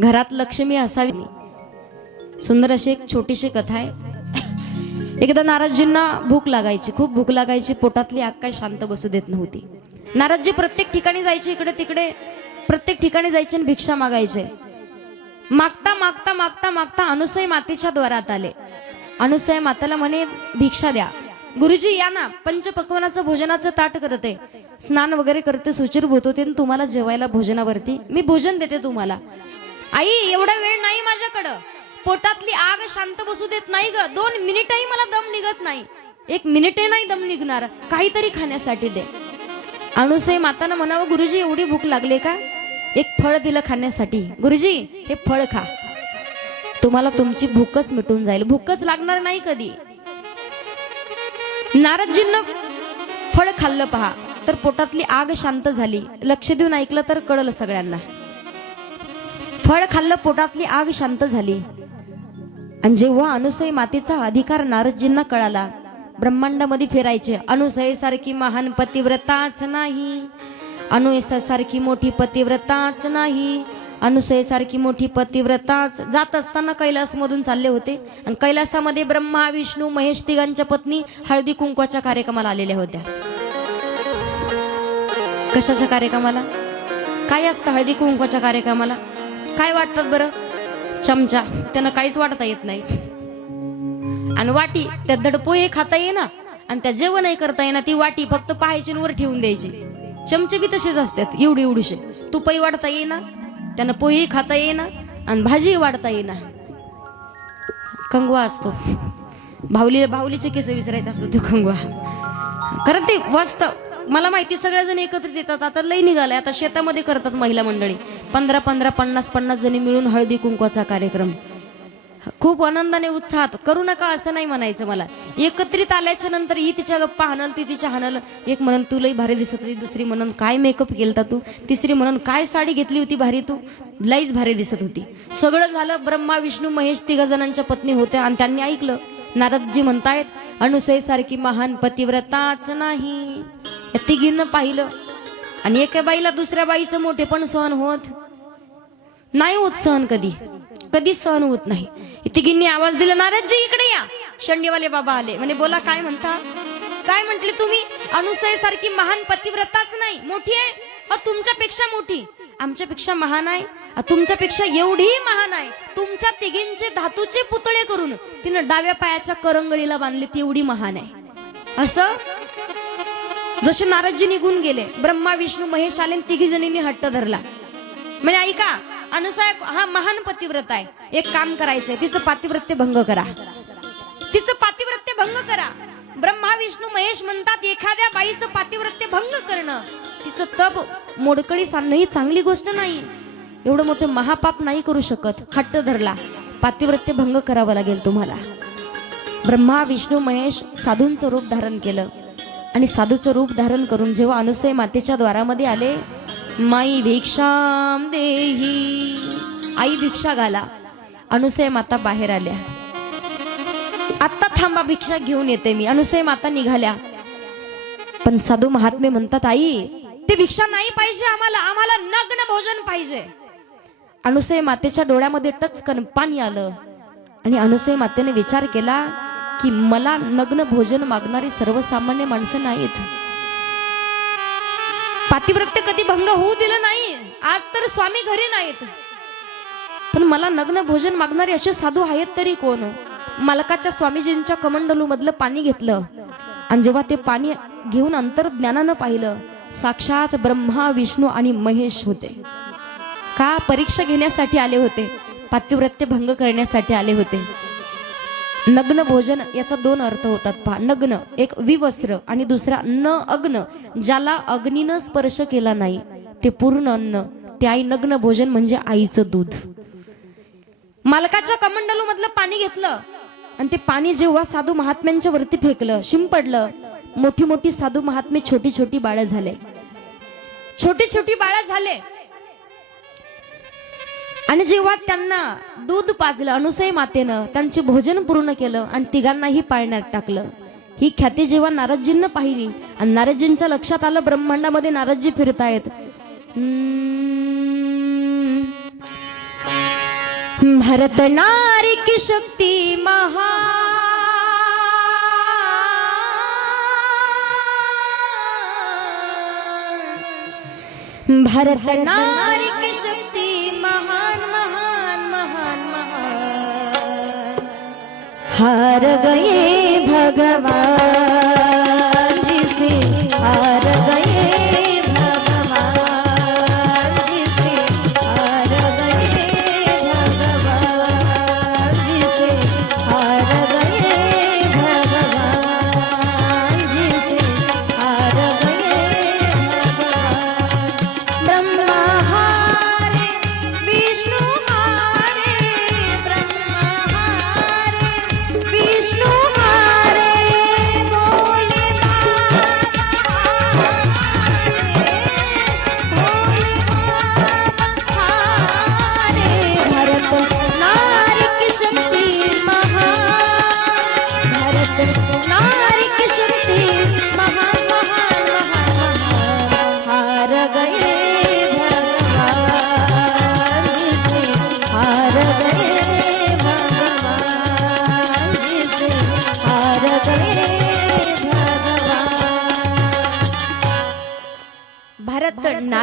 घरात लक्ष्मी असावी. सुंदर अशी एक छोटीशी कथा आहे. एकदा नाराजजींना भूक लागायची. खूप भूक लागायची. पोटातली आग काय शांत बसू देत नव्हती. नाराजजी प्रत्येक ठिकाणी जायचे. इकडे तिकडे प्रत्येक ठिकाणी जायचे आणि भिक्षा मागायचे. मागता मागता मागता मागता अनुसय मातेच्या द्वारात आले. अनुसय माताला म्हणे भिक्षा द्या. गुरुजी या ना. पंचपक्वानाचं भोजनाचं ताट करते. स्नान वगैरे करते. सुचिरभूत होते आणि तुम्हाला जेवायला भोजनावरती. मी भोजन देते तुम्हाला. आई एवढा वेळ नाही माझ्याकडं. पोटातली आग शांत बसू देत नाही ग. दोन मिनिटही मला दम निघत नाही. एक मिनिटही नाही दम निघणार. काहीतरी खाण्यासाठी दे. अनुसई मातानं म्हणावं गुरुजी एवढी भूक लागली का? एक फळ दिलं खाण्यासाठी. गुरुजी हे फळ खा. तुम्हाला तुमची भूकच मिटून जाईल. भूकच लागणार नाही कधी. नारदजींना फळ खाल्लं पहा. तर पोटातली आग शांत झाली. लक्ष देऊन ऐकलं तर कळलं सगळ्यांना. फळ खाल्लं पोटातली आग शांत झाली. आणि जेव्हा अनुसय मातेचा अधिकार नारदजींना कळाला ब्रह्मांडामध्ये फिरायचे. अनुसय सारखी महान पतिव्रताच नाही. अनुसारखी मोठी पतिव्रताच नाही. अनुसयसारखी मोठी पतिव्रताच. जात असताना कैलासमधून चालले होते. आणि कैलासामध्ये ब्रह्मा विष्णू महेश तिघांच्या पत्नी हळदी कुंकवाच्या कार्यक्रमाला आलेल्या होत्या. कशाच्या कार्यक्रमाला? काय असतं हळदी कुंकवाच्या कार्यक्रमाला? काय वाटतात बरं? चमचा. त्यांना काहीच वाटता येत नाही. आणि वाटी त्या दडपोहे खाता येईना. आणि त्या जेवणही करता येईना. ती वाटी फक्त पाहायची वर ठेवून द्यायची. चमचे बी तसेच असतात एवढी एवढीशे. तुपही वाढता येईना. त्यानं पोही खाता येईना. आणि भाजीही वाढता येईना. कंगवा असतो. भावली भावलीचे केस विसरायचा असतो तो कंगवा. खरं ते वास्तव मला माहिती सगळ्याजण एकत्रित येतात. आता लई निघालाय. आता शेतामध्ये करतात महिला मंडळी. पंधरा पंधरा पन्नास पन्नास जणी मिळून हळदी कुंकवाचा कार्यक्रम. खूप आनंदाने उत्साहात. करू नका असं नाही म्हणायचं मला. एकत्रित आल्याच्यानंतर ही तिच्या गप्पा हाणल ती तिच्या हाणल. एक म्हणून तुलाही भारी दिसत होती. दुसरी म्हणून काय मेकअप केलता तू? तिसरी म्हणून काय साडी घेतली होती भारी तू? लईच भारी दिसत होती. सगळं झालं. ब्रह्मा विष्णू महेश तिघा जणांच्या पत्नी होत्या आणि त्यांनी ऐकलं. नारदजी म्हणतायत अनुसय सारखी महान पतिव्रताच नाही. या पाहिलं आणि एका बाईला दुसऱ्या बाईचं मोठे पण सहन होत नाही होत सहन कधी. कधी सहन होत नाही. तिघींनी आवाज दिला नारदजी इकडे या. शंडीवाले बाबा आले. म्हणे बोला काय म्हणता? काय म्हंटले तुम्ही? अनुसय सारखी महान पतिव्रताच नाही. मोठी आहे. तुमच्यापेक्षा मोठी. आमच्यापेक्षा महान आहे. तुमच्यापेक्षा एवढी महान आहे. तुमच्या तिघींचे धातूचे पुतळे करून तिनं डाव्या पायाच्या करंगळीला बांधले ती एवढी महान आहे. असं? जसे नारदजी निघून गेले ब्रह्मा विष्णू महेश आले तिघी जणींनी हट्ट धरला. म्हणजे ऐका अनुसाय हा महान पतिव्रत आहे. एक काम करायचंय तिचं पातिव्रत्य भंग करा. तिचं पातिव्रत्य भंग करा. ब्रह्मा विष्णू महेश म्हणतात एखाद्या बाईचं पातिव्रत्य भंग करणं तिचं तप मोडकळी सांगणं ही चांगली गोष्ट नाही. एवढं मोठं महापाप नाही करू शकत. हट्ट धरला. पातिव्रत्य भंग करावं लागेल तुम्हाला. ब्रह्मा विष्णू महेश साधूंचं रूप धारण केलं. आणि साधूचं रूप धारण करून जेव्हा अनुसय मातेच्या द्वारामध्ये आले माई भिक्षाम देही. आई भिक्षा घाला. अनुसय माता बाहेर आल्या. आत्ता थांबा भिक्षा घेऊन येते मी. अनुसय माता निघाल्या. पण साधू महात्मे म्हणतात आई ते भिक्षा नाही पाहिजे आम्हाला. आम्हाला नग्न भोजन पाहिजे. अनुसय मातेच्या डोळ्यामध्ये टचकन पाणी आलं. आणि अनुसय मातेने विचार केला की मला नग्न भोजन मागणारी सर्वसामान्य माणसं नाहीत. पातिव्रत्य कधी भंग होऊ दिलं नाही. आज तर स्वामी घरी नाहीत. पण मला नग्न भोजन मागणारे असे साधू आहेत तरी कोण? मालकाच्या स्वामीजींच्या कमंडलू मधलं पाणी घेतलं. आणि जेव्हा ते पाणी घेऊन अंतर ज्ञानानं पाहिलं साक्षात ब्रह्मा विष्णू आणि महेश होते. का परीक्षा घेण्यासाठी आले होते? पातिव्रत्य भंग करण्यासाठी आले होते. नग्न भोजन याचा दोन अर्थ होतात पहा. नग्न एक विवस्त्र आणि दुसरा न अग्न ज्याला अग्नीनं स्पर्श केला नाही. ते पूर्ण अन्न. ते आई नग्न भोजन म्हणजे आईचं दूध. मालकाच्या कमंडलू मधलं पाणी घेतलं. आणि ते पाणी जेव्हा साधू महात्म्यांच्या वरती फेकलं शिंपडलं मोठी मोठी साधू महात्मे छोटी छोटी बाळं झाले. छोटी छोटी बाळं झाले. आणि जेव्हा त्यांना दूध पाजलं अनुसय मातेनं त्यांचे भोजन पूर्ण केलं आणि तिघांनाही पाळण्यात टाकलं. ही ख्याती जेव्हा नारदजींना पाहिली आणि नारदजींच्या लक्षात आलं ब्रह्मांडामध्ये नारदजी फिरतायत. आहेत भरत नारी की शक्ती महा. भरत नारी हार गए भगवान।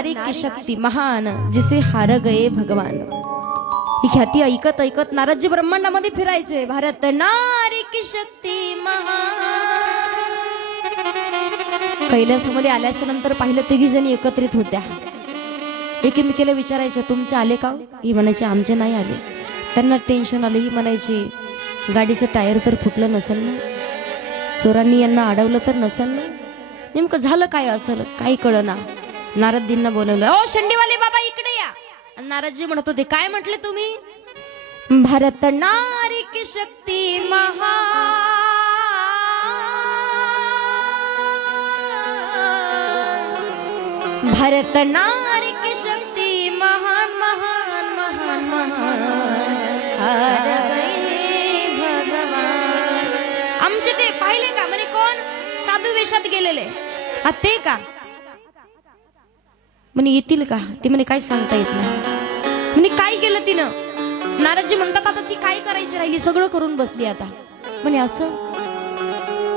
नारी की शक्ती महान जिसे हार गए भगवान। ही ख्याती ऐकत ऐकत नारदजी ब्रह्मांडामध्ये फिरायचे भारत नारी की शक्ती महान। कैलासामध्ये आल्याच्यानंतर पाहिलं तिघी जणी एकत्रित होत्या. एकमेकीला विचारायचे तुमचे आले का हो? ही? म्हणायचे आमचे नाही आले. त्यांना टेन्शन आलं ही म्हणायची गाडीचं टायर तर फुटलं नसेल ना? चोरांनी यांना अडवलं तर नसेल ना? नेमकं झालं काय असेल काही कळना. नारदजींना बोलवलं. ओ शंडीवाले बाबा इकडे या. नारदजी म्हणत होते काय म्हटले तुम्ही? भारत नारी की शक्ती महा भारत नारी की शक्ती महान महान महान महान. आमचे ते पाहिले का? म्हणे कोण? साधू वेशात गेलेले. आ ते का? म्हणे येतील का? ते म्हणे काय सांगता येत नाही. म्हणे काय केलं तिनं? नारदजी म्हणतात आता ती काय करायची राहिली? सगळं करून बसली आता. म्हणे असं?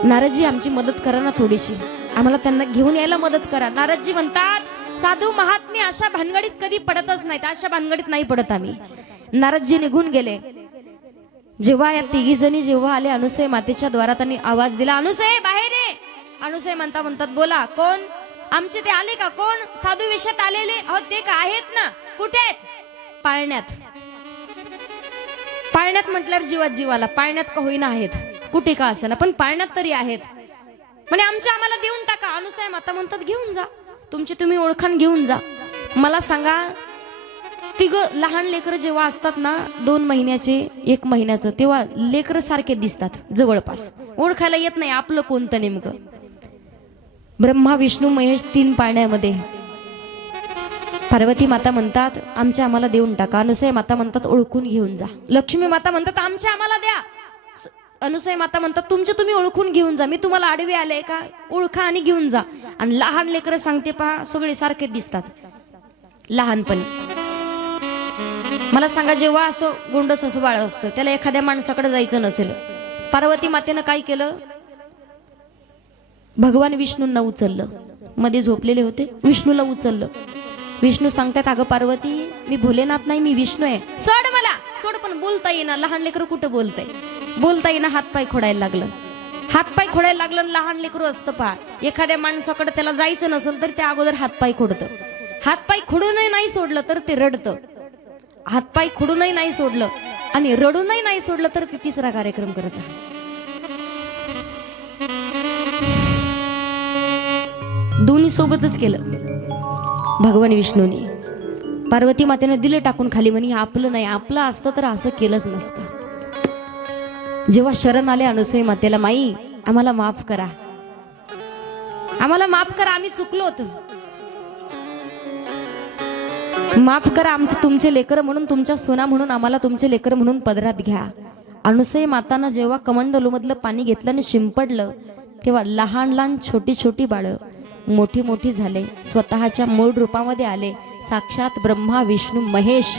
नारदजी आमची मदत करा ना थोडीशी. आम्हाला त्यांना घेऊन यायला मदत करा. नारदजी म्हणतात साधू महात्मे अशा भानगडीत कधी पडतच नाहीत. अशा भानगडीत नाही पडत आम्ही. नारदजी निघून गेले. जेव्हा या तिघी जणी जेव्हा आले अनुसय मातेच्या द्वारात त्यांनी आवाज दिला अनुसय बाहेर ये. अनुसय म्हणता म्हणतात बोला कोण? आमचे ते आले का? कोण? साधू वेशात आलेले? अहो ते का आहेत ना? कुठे आहेत? पाळण्यात. पाळण्यात म्हटल्यावर जीवात जीवाला. पाळण्यात का होईना आहेत? कुठे का असेल पण पाळण्यात तरी आहेत. म्हणे आमच्या आम्हाला देऊन टाका. अनुसाय माता म्हणतात घेऊन जा. तुमची तुम्ही ओळखाण घेऊन जा. मला सांगा तिघ लहान लेकरं जेव्हा असतात ना दोन महिन्याचे एक महिन्याचं तेव्हा लेकरं सारखे दिसतात जवळपास. ओळखायला येत नाही आपलं कोणतं नेमकं. ब्रह्मा विष्णू महेश तीन पाळण्यामध्ये. पार्वती माता म्हणतात आमच्या आम्हाला देऊन टाका. अनुसय माता म्हणतात ओळखून घेऊन जा. लक्ष्मी माता म्हणतात आमच्या आम्हाला द्या. अनुसय माता म्हणतात तुमचे तुम्ही ओळखून घेऊन जा. मी तुम्हाला आडवे आले का? ओळखा आणि घेऊन जा. आणि लहान लेकरं सांगते पहा सगळे सारखे दिसतात. लहानपणी. मला सांगा जेव्हा असं गोंडस असं बाळ असतं त्याला एखाद्या माणसाकडे जायचं नसेल. पार्वती मातेनं काय केलं? भगवान विष्णूंना उचललं. मध्ये झोपलेले होते. विष्णूला उचललं. विष्णू सांगतात अगं पार्वती मी भोलेनाथ नाही मी विष्णू आहे. सोड मला. सोड पण बोलता येईना. लहान लेकरं कुठं बोलतंय? बोलता येईना हातपाय खोडायला लागलं. हातपाय खोडायला लागलं लहान लेकरू असतं पहा. एखाद्या माणसाकडे त्याला जायचं नसेल तर त्या अगोदर हातपाय खोडतं. हातपाय खोडूनही नाही सोडलं तर ते रडतं. हातपाय खोडूनही नाही सोडलं आणि रडूनही नाही सोडलं तर ते तिसरा कार्यक्रम करत आहे दोन्ही सोबतच केलं. भगवान विष्णूने. पार्वती मातेनं दिलं टाकून खाली म्हणे "हे आपलं नाही आपलं असतं तर असं केलंच नसतं. जेव्हा शरण आले अनुसय मातेला माई आम्हाला माफ करा. आम्हाला माफ करा आम्ही चुकलो होतो. माफ करा आमचे तुमचे लेकर म्हणून तुमच्या सोना म्हणून आम्हाला तुमचे लेकर म्हणून पदरात घ्या. अनुसय मातानं जेव्हा कमंडलूमधलं पाणी घेतलं आणि शिंपडलं तेव्हा लहान लहान छोटी छोटी बाळं मोठी मोठी झाले. स्वतःच्या मूळ रूपामध्ये आले. साक्षात ब्रह्मा विष्णू महेश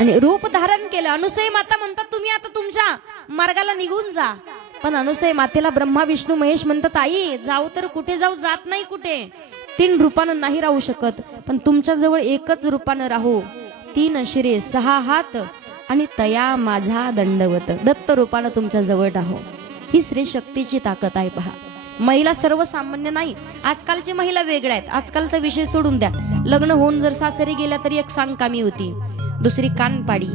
आणि रूप धारण केलं. अनुसय माता म्हणतात तुम्ही आता तुमच्या मार्गाला निघून जा. पण अनुसय मातेला ब्रह्मा विष्णू महेश म्हणतात आई जाऊ तर कुठे जाऊ जात नाही कुठे. तीन रूपानं नाही राहू शकत पण तुमच्या जवळ एकच रूपानं राहू. तीन शिरे सहा हात आणि तया माझा दंडवत. दत्त रूपानं तुमच्या जवळ राहू. ही श्री शक्तीची ताकद आहे पहा. महिला सर्वसामान्य नाही. आजकालची महिला वेगळ्या आहेत. आजकालचा विषय सोडून द्या. लग्न होऊन जर सासरी गेल्या तरी एक सांग कामी होती. दुसरी कानपाडी.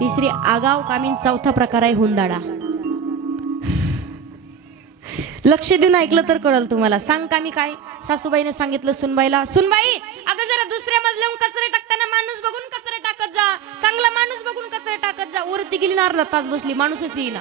तिसरी आगाव कामीन चौथा प्रकार आहे हुंदाडा. लक्ष देऊन ऐकलं तर कळल तुम्हाला. सांग का मी काय? सासूबाईने सांगितलं सुनबाईला सुनबाई अगं जरा दुसऱ्या मजल्याहून कचरे टाकताना माणूस बघून कचरे टाकत जा. चांगला माणूस बघून कचरे टाकत जा. वरती गेली ना अर्धा तास बसली. माणूसच येईना.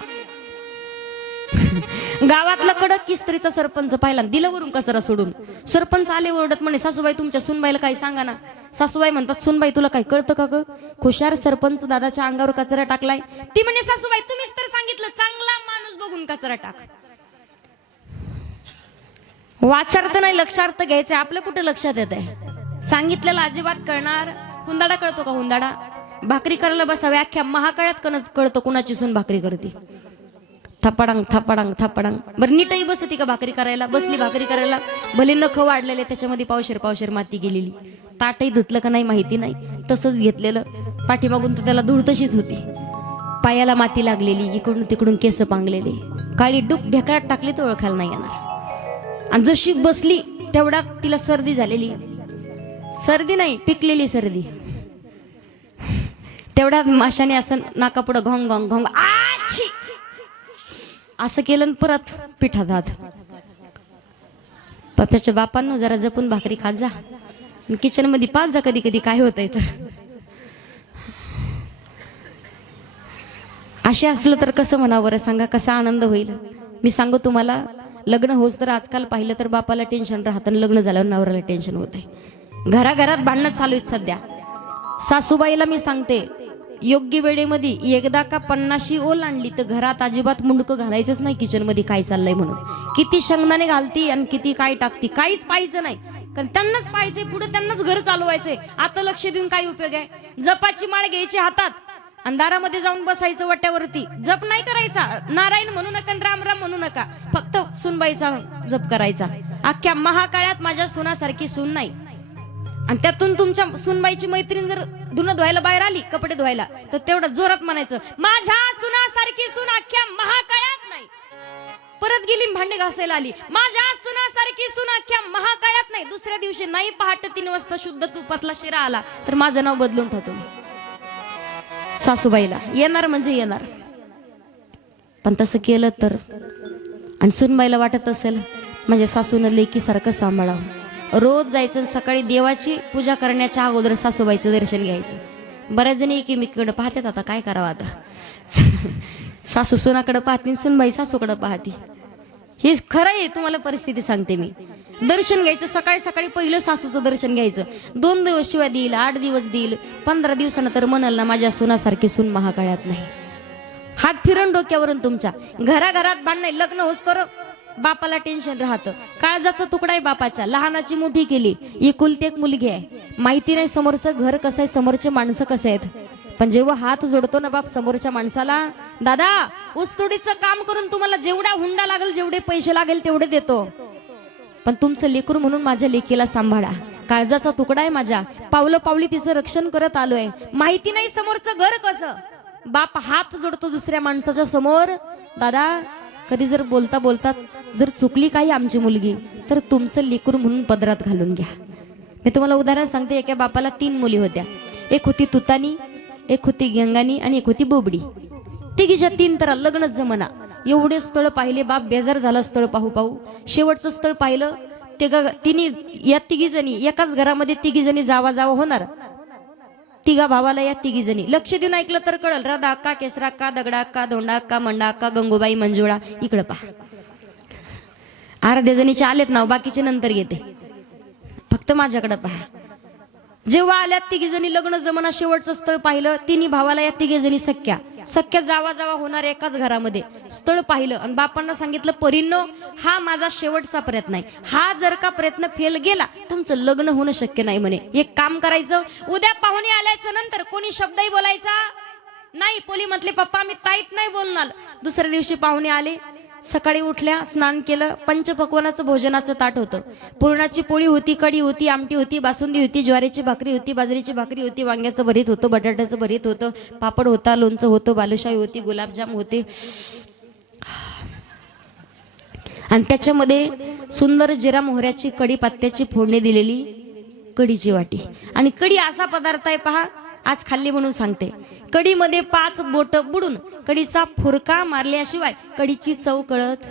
गावातला कडक की स्त्रीचा सरपंच पाहिला दिलं वरून कचरा सोडून. सरपंच आले ओरडत म्हणे सासूबाई तुमच्या सुनबाईला काही सांगा ना. सासूबाई म्हणतात सुनबाई तुला काही कळतं का ग? खुशार सरपंच दादाच्या अंगावर कचरा टाकलाय. ती म्हणे सासूबाई तुम्हीच तर सांगितलं चांगला माणूस बघून कचरा टाक. वाचार्थ नाही लक्षार्थ घ्यायचं आपलं कुठं लक्षात येत आहे? सांगितलेलं अजिबात कळणार. हुंदाडा कळतो का हुंदाडा? भाकरी करायला बसावे अख्ख्या महाकाळात कणच कळतं कुणाची सून भाकरी करते. थपाडांग थपाडांग थपाडांग. बरं नीटही बसती का भाकरी करायला? बसली भाकरी करायला? भले नखं वाढलेले त्याच्यामध्ये पावशेर पावशेर माती गेलेली. ताटही धुतलं का नाही माहिती नाही. तसंच घेतलेलं. पाठीमागून तर त्याला धूळ तशीच होती. पायाला माती लागलेली इकडून तिकडून केस पांगलेले. काळी डुक ढेकळात टाकली तर ओळखायला नाही येणार. आणि जशी बसली तेवढ्यात तिला सर्दी झालेली. सर्दी नाही पिकलेली सर्दी. तेवढ्यात माशाने असं नाकापुढं घोंग घोंग घोंग. आची असं केलं आणि परत पिठात हात पप्याच्या बापांनो जरा जपून भाकरी खात जा. किचनमध्ये पाच जा कधी कधी काय आहे तर. असे असलं तर कसं म्हणावं बरं? सांगा कसा आनंद होईल? मी सांगू तुम्हाला लग्न होच तर आजकाल पाहिलं तर बापाला टेन्शन राहतं आणि लग्न झाल्यावर नवऱ्याला टेन्शन होते घराघरात भांडणं चालू आहेत सध्या. सासूबाईला मी सांगते योग्य वेळेमध्ये एकदा का पन्नाशी ओल आणली तर घरात अजिबात मुंडकं घालायचंच नाही किचनमध्ये काय चाललंय म्हणून. किती शेंगदाणे घालती आणि किती काय टाकती काहीच पाहायचं नाही. कारण त्यांनाच पाहिजे पुढे त्यांनाच घर चालवायचंय. आता लक्ष देऊन काय उपयोग आहे? जपाची माळ घ्यायची हातात अंधारामध्ये जाऊन बसायचं वट्यावरती. जप नाही करायचा. नारायण म्हणू नका आणि राम राम म्हणू नका. फक्त सुनबाईचा जप करायचा. अख्ख्या महाकाळात माझ्या सुनासारखी सून नाही. आणि त्यातून तुमच्या सुनबाईची मैत्रीण जर धुणं धुवायला बाहेर आली कपडे धुवायला तर तेवढं जोरात म्हणायचं माझ्या सुनासारखी सुन अख्ख्या महाकाळात नाही. परत गेली भांडे घासायला आली माझ्या सुनासारखी सुन अख्ख्या महाकाळात नाही. दुसऱ्या दिवशी नाही पहाटे तीन वाजता शुद्ध तुपातला शिरा आला तर माझं नाव बदलून ठेवतो मी. सासूबाईला येणार म्हणजे येणार. पण तसं केलं तर. आणि सुनबाईला वाटत असेल माझ्या सासूनं लेकीसारखं सांभाळावं. रोज जायचं आणि सकाळी देवाची पूजा करण्याच्या अगोदर सासूबाईचं दर्शन घ्यायचं. बऱ्याच जणी एकीमेकीकडे पाहतात आता काय करावं आता? सासू सुनाकडे पाहते आणि सुनबाई सासूकडे पाहते. हे खरं आहे तुम्हाला परिस्थिती सांगते मी. दर्शन घ्यायचं सकाळी सकाळी पहिलं सासूचं दर्शन घ्यायचं. दोन दिवस शिवाय देईल आठ दिवस देईल पंधरा दिवसानं तर म्हणाल ना माझ्या सुनासारखी सून महाकाळ्यात नाही. हात फिरण डोक्यावरून तुमच्या. घराघरात भांडणं लग्न होस्तोर बापाला टेन्शन राहतं. काळजाचा तुकडा आहे बापाच्या. लहानाची मोठी केली. एकुलती एक मुलगी आहे. माहिती नाही समोरचं घर कसं आहे समोरचे माणसं कसे आहेत. पण जेव्हा हात जोडतो ना बाप समोरच्या माणसाला दादा उसतोडीचं काम करून तुम्हाला जेवढा हुंडा लागेल जेवढे पैसे लागेल तेवढे देतो. पण तुमचं लेकरू म्हणून माझ्या लेकीला सांभाळा. काळजाचा तुकडा आहे माझ्या. पावलं पावली तिचं रक्षण करत आलोय. माहिती नाही समोरचं घर कसं. बाप हात जोडतो दुसऱ्या माणसाच्या समोर. दादा कधी जर बोलता बोलता जर चुकली काही आमची मुलगी तर तुमचं लिकूर म्हणून पदरात घालून घ्या. मी तुम्हाला उदाहरण सांगते एका बापाला तीन मुली होत्या. एक होती तुतानी एक होती गंगानी आणि एक होती बोबडी. तिघीच्या तीन तर लग्नच जमना. एवढे स्थळ पाहिले बाप बेजार झाला स्थळ पाहू पाहू. शेवटचं स्थळ पाहिलं ते ग- तिन्ही या तिघी जणी एकाच घरामध्ये तिघी जणी जावा जावा होणार. तिघा भावाला या तिघी जणी. लक्ष देऊन ऐकलं तर कळल. राधा अक्का केसरा अक्का दगडा अक्का धोंडा अक्का मंडा अक्का गंगूबाई मंजुळा इकडं पहा. अर्ध्या जणीचे आलेत नाव बाकीचे नंतर येते. फक्त माझ्याकडे पहा. जेव्हा आल्या तिघीजणी लग्न जमना शेवटचं स्थळ पाहिलं तिन्ही भावाला या तिघीजणी सख्या. सख्या जावा जावा होणार एकाच घरामध्ये. स्थळ पाहिलं आणि बापांना सांगितलं परिणो हा माझा शेवटचा प्रयत्न आहे. हा जर का प्रयत्न फेल गेला तुमचं लग्न होणं शक्य नाही म्हणे. एक काम करायचं उद्या पाहुणे आल्याच्यानंतर कोणी शब्दही बोलायचा? नाही पोली म्हटले पप्पा मी ताईट नाही बोलणार. दुसऱ्या दिवशी पाहुणे आले. सकाळी उठल्या स्नान केलं पंचपक्वानाचं भोजनाचं ताट होतं. पुरणाची पोळी होती कढी होती आमटी होती बासुंदी होती ज्वारीची भाकरी होती बाजरीची भाकरी होती वांग्याचं भरीत होतं बटाट्याचं भरीत होतं पापड होता लोणचं होतं बालुशाही होती गुलाबजाम होते. आणि त्याच्यामध्ये सुंदर जिरा मोहऱ्याची कढी पत्त्याची फोडणी दिलेली कढीची वाटी. आणि कढी असा पदार्थ आहे पहा आज खाल्ली म्हणून सांगते. कडीमध्ये पाच बोट बुडून कडीचा फुरका मारल्याशिवाय कडीची चव कळत